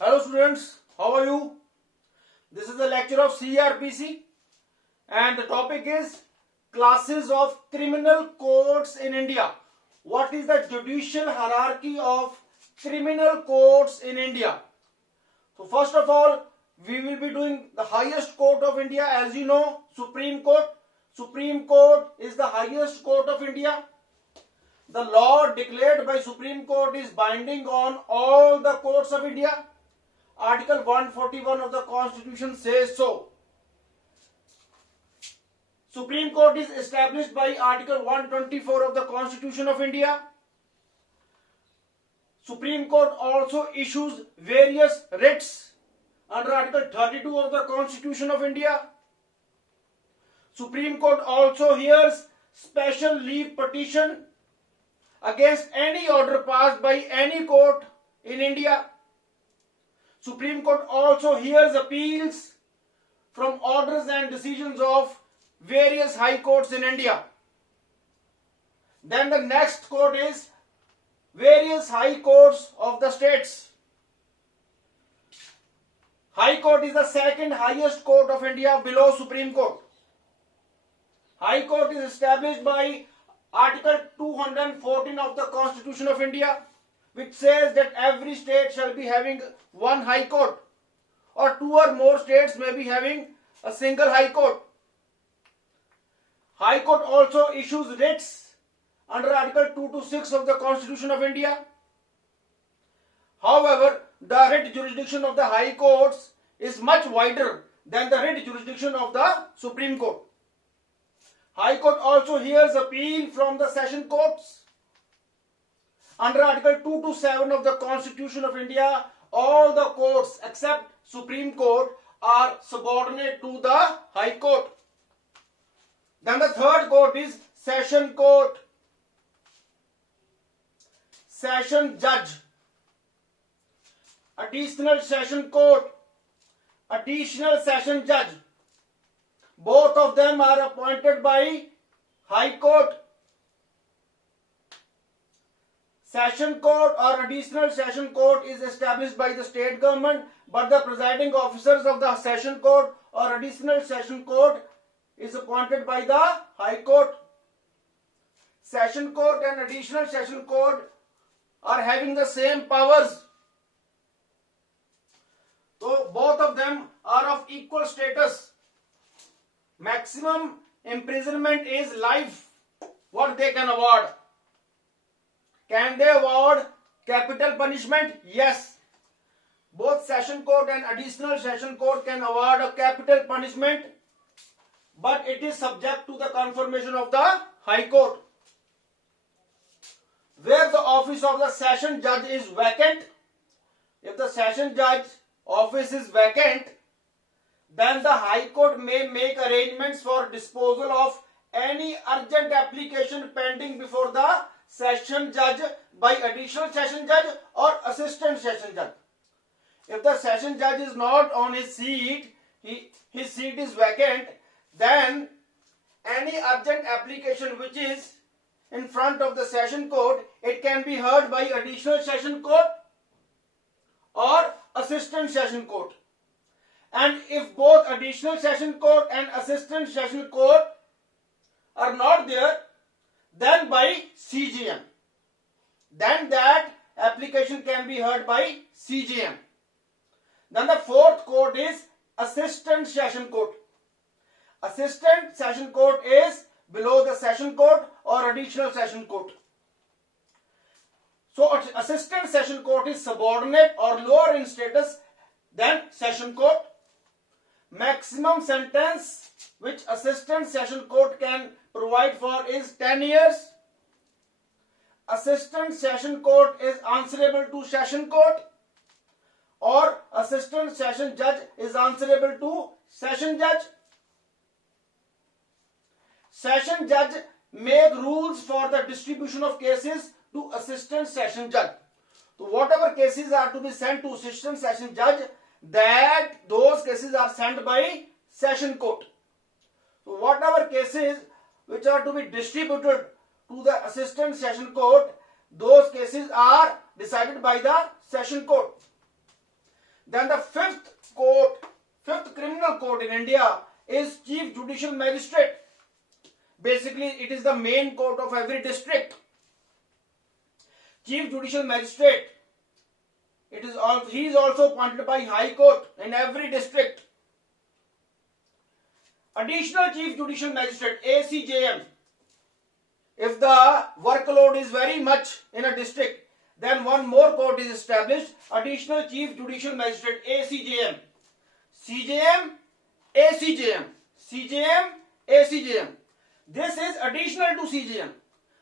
Hello students, how are you? This is the lecture of CRPC and the topic is classes of criminal courts in India. What is the judicial hierarchy of criminal courts in India? So first of all, we will be doing the highest court of India. As you know, Supreme Court. Supreme Court is the highest court of India. The law declared by Supreme Court is binding on all the courts of India. Article 141 of the Constitution says so. Supreme Court is established by Article 124 of the Constitution of India. Supreme Court also issues various writs under Article 32 of the Constitution of India. Supreme Court also hears special leave petition against any order passed by any court in India. Supreme Court also hears appeals from orders and decisions of various high courts in India. Then the next court is various high courts of the states. High Court is the second highest court of India below Supreme Court. High Court is established by Article 214 of the Constitution of India, which says that every state shall be having one high court, or two or more states may be having a single high court. High Court also issues writs under Article 226 of the Constitution of India. However, the writ jurisdiction of the high courts is much wider than the writ jurisdiction of the Supreme Court. High Court also hears appeal from the session courts. Under Article 227 of the Constitution of India, all the courts except Supreme Court are subordinate to the High Court. Then the third court is Session Court. Session Judge. Additional Session Court. Additional Session Judge. Both of them are appointed by High Court. Session Court or Additional Session Court is established by the state government, but the presiding officers of the Session Court or Additional Session Court is appointed by the High Court. Session Court and Additional Session Court are having the same powers. So both of them are of equal status. Maximum imprisonment is life. What they can award? Can they award capital punishment? Yes. Both Session Court and Additional Session Court can award a capital punishment, but it is subject to the confirmation of the High Court. Where the office of the Session Judge is vacant, if the Session Judge office is vacant, then the High Court may make arrangements for disposal of any urgent application pending before the Session Judge by Additional Session Judge or Assistant Session Judge. If the Session Judge is not on his seat, his seat is vacant, then any urgent application which is in front of the Session Court, it can be heard by Additional Session Court or Assistant Session Court. And if both Additional Session Court and Assistant Session Court are not there, then by CJM. Then that application can be heard by CJM. Then the fourth court is Assistant Session Court. Assistant Session Court is below the Session Court or Additional Session Court. So Assistant Session Court is subordinate or lower in status than Session Court. Maximum sentence which Assistant Session Court can provide for is 10 years. Assistant Session Court is answerable to Session Court, or Assistant Session Judge is answerable to Session Judge. Session Judge make rules for the distribution of cases to Assistant Session Judge. So whatever cases are to be sent to Assistant Session Judge, that those cases are sent by Session Court. So whatever cases which are to be distributed to the Assistant Session Court, those cases are decided by the Session Court. Then the fifth criminal court in India is Chief Judicial Magistrate. Basically, it is the main court of every district. Chief Judicial Magistrate. He is also appointed by High Court in every district. Additional Chief Judicial Magistrate, ACJM. If the workload is very much in a district, then one more court is established, Additional Chief Judicial Magistrate, ACJM. CJM, ACJM. CJM, ACJM. This is additional to CJM,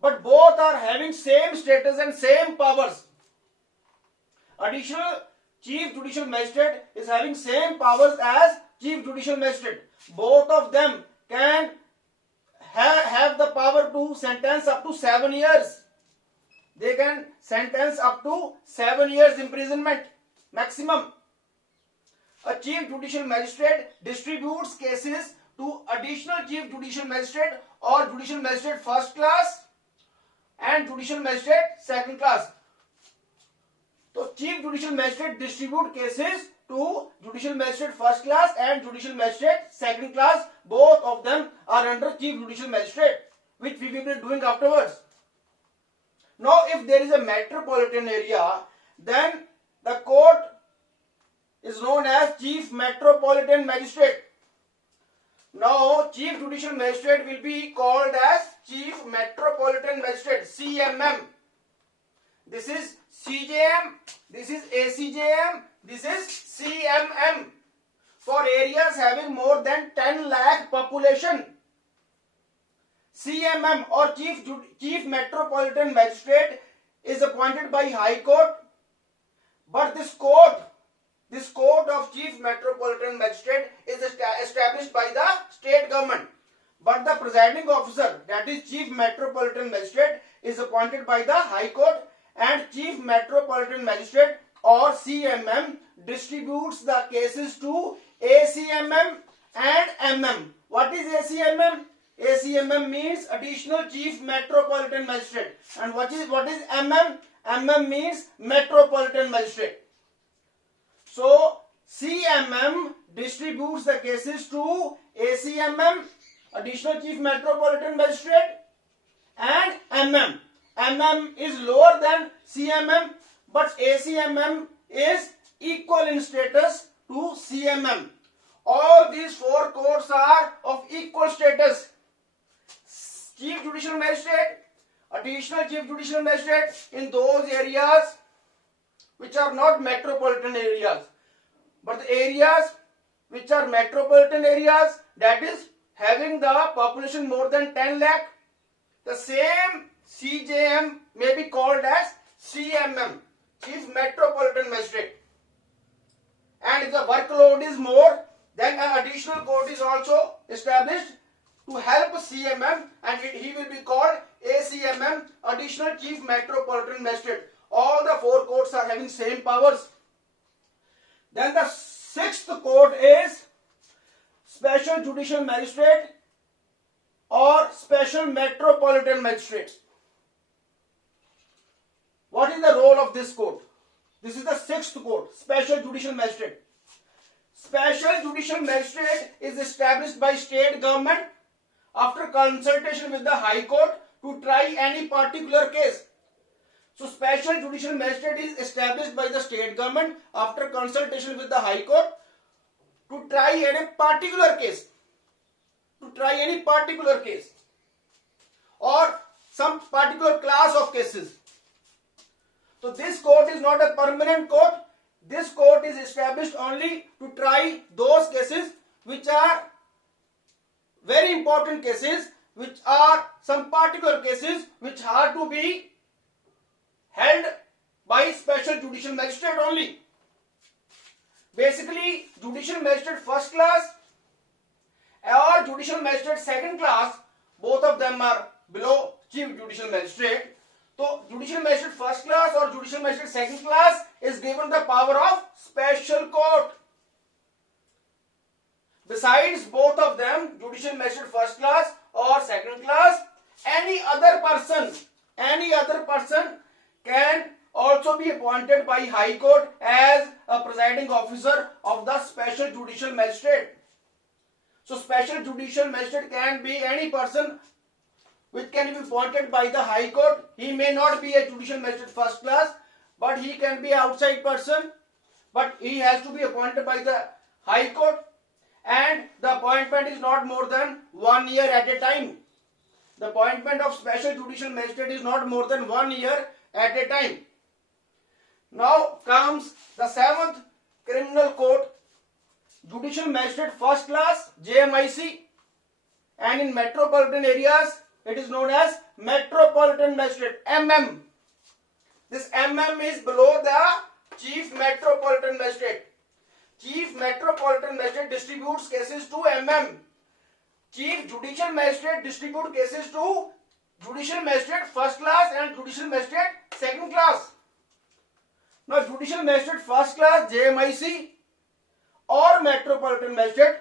but both are having same status and same powers. Additional Chief Judicial Magistrate is having same powers as Chief Judicial Magistrate. Both of them can have the power to sentence up to 7 years. They can sentence up to 7 years imprisonment maximum. A Chief Judicial Magistrate distributes cases to Additional Chief Judicial Magistrate or Judicial Magistrate first class and Judicial Magistrate second class. So Chief Judicial Magistrate distribute cases to Judicial Magistrate first class and Judicial Magistrate second class. Both of them are under Chief Judicial Magistrate, which we will be doing afterwards. Now, if there is a metropolitan area, then the court is known as Chief Metropolitan Magistrate. Now, Chief Judicial Magistrate will be called as Chief Metropolitan Magistrate, CMM. This is CJM, this is ACJM, this is CMM. For areas having more than 10 lakh population, CMM or Chief Metropolitan Magistrate is appointed by High Court, but this court of Chief Metropolitan Magistrate is established by the state government. But the presiding officer, that is Chief Metropolitan Magistrate, is appointed by the High Court, and Chief Metropolitan Magistrate or CMM distributes the cases to ACMM and MM. What is ACMM? ACMM means Additional Chief Metropolitan Magistrate. And what is MM? MM means Metropolitan Magistrate. So CMM distributes the cases to ACMM, Additional Chief Metropolitan Magistrate, and MM. MM is lower than CMM, but ACMM is equal in status to CMM. All these four courts are of equal status. Chief Judicial Magistrate, Additional Chief Judicial Magistrate in those areas which are not metropolitan areas, but the areas which are metropolitan areas, that is having the population more than 10 lakh, the same CJM may be called as CMM, Chief Metropolitan Magistrate. And if the workload is more, then an additional court is also established to help CMM, and he will be called ACMM, Additional Chief Metropolitan Magistrate. All the four courts are having same powers. Then the sixth court is Special Judicial Magistrate or Special Metropolitan Magistrate. What is the role of this court? This is the sixth court, Special Judicial Magistrate. Special Judicial Magistrate is established by state government after consultation with the High Court to try any particular case. So Special Judicial Magistrate is established by the state government after consultation with the High Court to try any particular case. Or some particular class of cases. So this court is not a permanent court. This court is established only to try those cases which are very important cases, which are some particular cases which are to be held by Special Judicial Magistrate only. Basically, Judicial Magistrate first class or Judicial Magistrate second class, both of them are below Chief Judicial Magistrate. So Judicial Magistrate first class or Judicial Magistrate second class is given the power of special court. Besides both of them, Judicial Magistrate first class or second class, any other person can also be appointed by High Court as a presiding officer of the Special Judicial Magistrate. So Special Judicial Magistrate can be any person which can be appointed by the High Court. He may not be a Judicial Magistrate first class, but he can be outside person, but he has to be appointed by the High Court, and the appointment is not more than 1 year at a time. The appointment of Special Judicial Magistrate is not more than 1 year at a time. Now comes the 7th Criminal Court, Judicial Magistrate First Class, JMIC, and in metropolitan areas it is known as Metropolitan Magistrate, MM. This MM is below the Chief Metropolitan Magistrate. Chief Metropolitan Magistrate distributes cases to MM. Chief Judicial Magistrate distribute cases to Judicial Magistrate First Class and Judicial Magistrate Second Class. Now Judicial Magistrate First Class, JMIC, or Metropolitan Magistrate,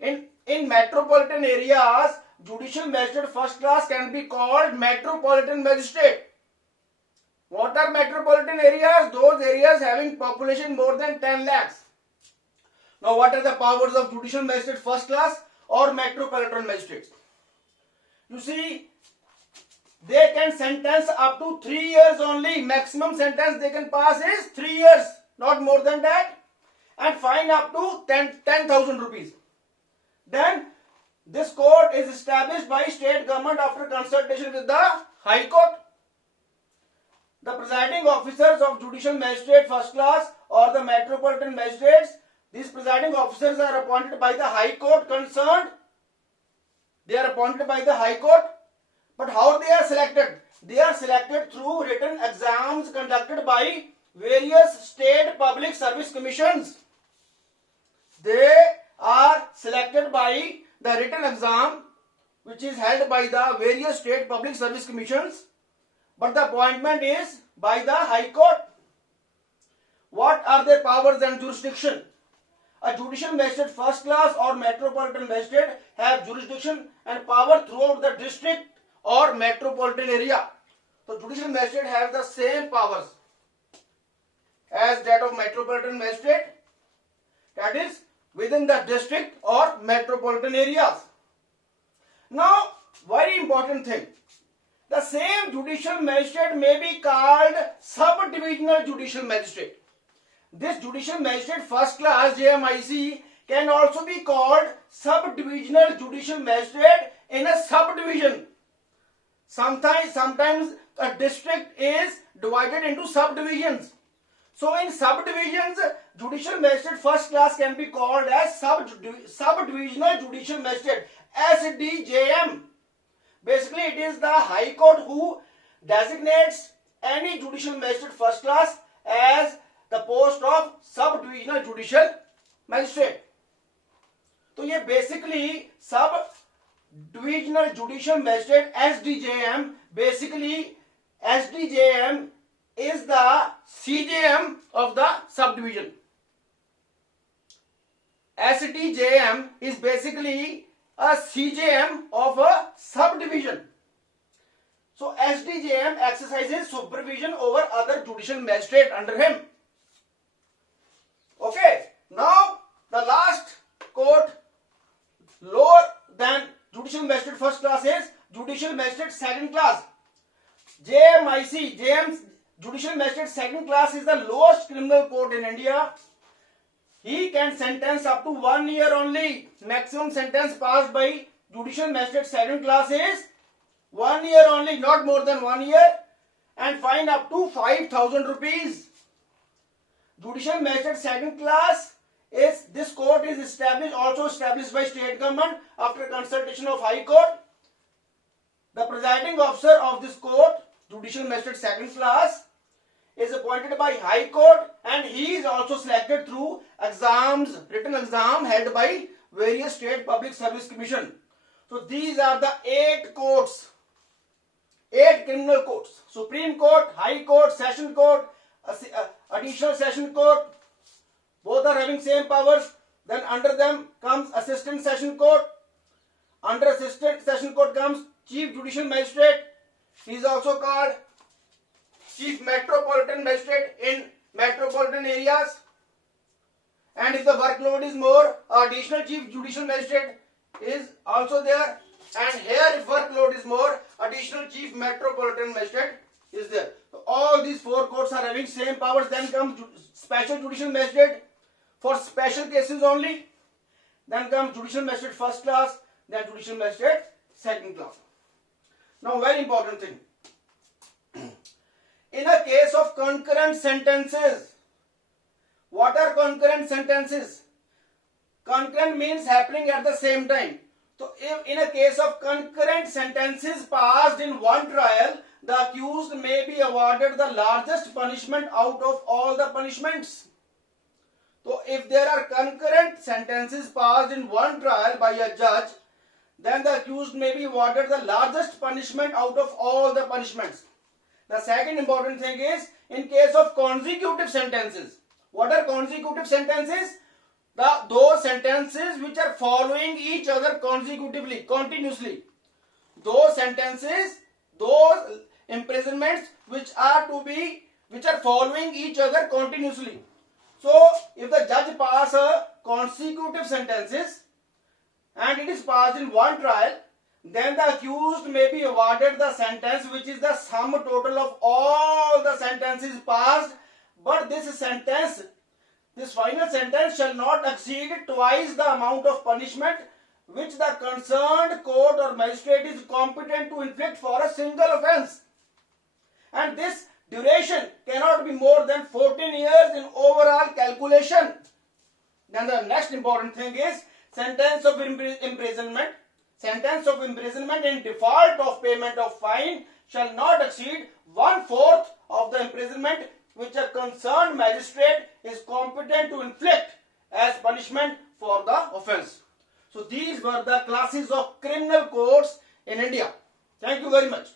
in metropolitan areas, Judicial Magistrate First Class can be called Metropolitan Magistrate. What are metropolitan areas? Those areas having population more than 10 lakhs. Now what are the powers of Judicial Magistrate First Class or Metropolitan Magistrates? You see, they can sentence up to 3 years only. Maximum sentence they can pass is 3 years, not more than that, and fine up to 10,000 rupees. Then this court is established by state government after consultation with the High Court. The presiding officers of Judicial Magistrate First Class or the Metropolitan Magistrates, these presiding officers are appointed by the High Court concerned. They are appointed by the High Court. But how they are selected? They are selected through written exams conducted by various state public service commissions. They are selected by the written exam which is held by the various state public service commissions, but the appointment is by the High Court. What are their powers and jurisdiction? A Judicial Magistrate First Class or Metropolitan Magistrate have jurisdiction and power throughout the district or metropolitan area. So Judicial Magistrate has the same powers as that of Metropolitan Magistrate, that is within the district or metropolitan areas. Now, very important thing. The same Judicial Magistrate may be called Sub-Divisional Judicial Magistrate. This Judicial Magistrate First Class, JMIC, can also be called Sub-Divisional Judicial Magistrate in a subdivision. Sometimes a district is divided into subdivisions. So in subdivisions, Judicial Magistrate First Class can be called as Sub-Divisional Judicial Magistrate, SDJM. Basically, it is the High Court who designates any Judicial Magistrate First Class as the post of Sub-Divisional Judicial Magistrate. तो ये basically Sub-Divisional Judicial Magistrate, SDJM, basically SDJM is the CJM of the subdivision. SDJM is basically a CJM of a subdivision. So SDJM exercises supervision over other judicial magistrate under him. Okay, now the last court lower than Judicial Magistrate First Class is Judicial Magistrate Second Class. JMIC, Judicial Magistrate Second Class is the lowest criminal court in India. He can sentence up to 1 year only. Maximum sentence passed by Judicial Magistrate Second Class is 1 year only, not more than 1 year, and fine up to 5,000 rupees. Judicial Magistrate Second Class is, this court is also established by state government after consultation of High Court. The presiding officer of this court, Judicial Magistrate Second Class, is appointed by High Court, and he is also selected through exams, written exam held by various state public service commission. So these are the 8 courts, 8 criminal courts: Supreme Court, High Court, Session Court, Additional Session Court. Both are having same powers. Then under them comes Assistant Session Court. Under Assistant Session Court comes Chief Judicial Magistrate. He is also called chief metropolitan magistrate in metropolitan areas. And if the workload is more, additional chief judicial magistrate is also there. And here if workload is more, additional chief metropolitan magistrate is there. So all these four courts are having same powers. Then comes special judicial magistrate for special cases only. Then comes judicial magistrate first class, then judicial magistrate second class. Now very important thing. In a case of concurrent sentences, what are concurrent sentences? Concurrent means happening at the same time. So if in a case of concurrent sentences passed in one trial, the accused may be awarded the largest punishment out of all the punishments. So if there are concurrent sentences passed in one trial by a judge, then the accused may be awarded the largest punishment out of all the punishments. The second important thing is in case of consecutive sentences. What are consecutive sentences? Those sentences which are following each other consecutively, continuously. Those sentences, those imprisonments which are following each other continuously. So, if the judge passes a consecutive sentences and it is passed in one trial, then the accused may be awarded the sentence which is the sum total of all the sentences passed, but this final sentence shall not exceed twice the amount of punishment which the concerned court or magistrate is competent to inflict for a single offence. And this duration cannot be more than 14 years in overall calculation. Then the next important thing is sentence of imprisonment. Sentence of imprisonment in default of payment of fine shall not exceed 1/4 of the imprisonment which a concerned magistrate is competent to inflict as punishment for the offence. So these were the classes of criminal courts in India. Thank you very much.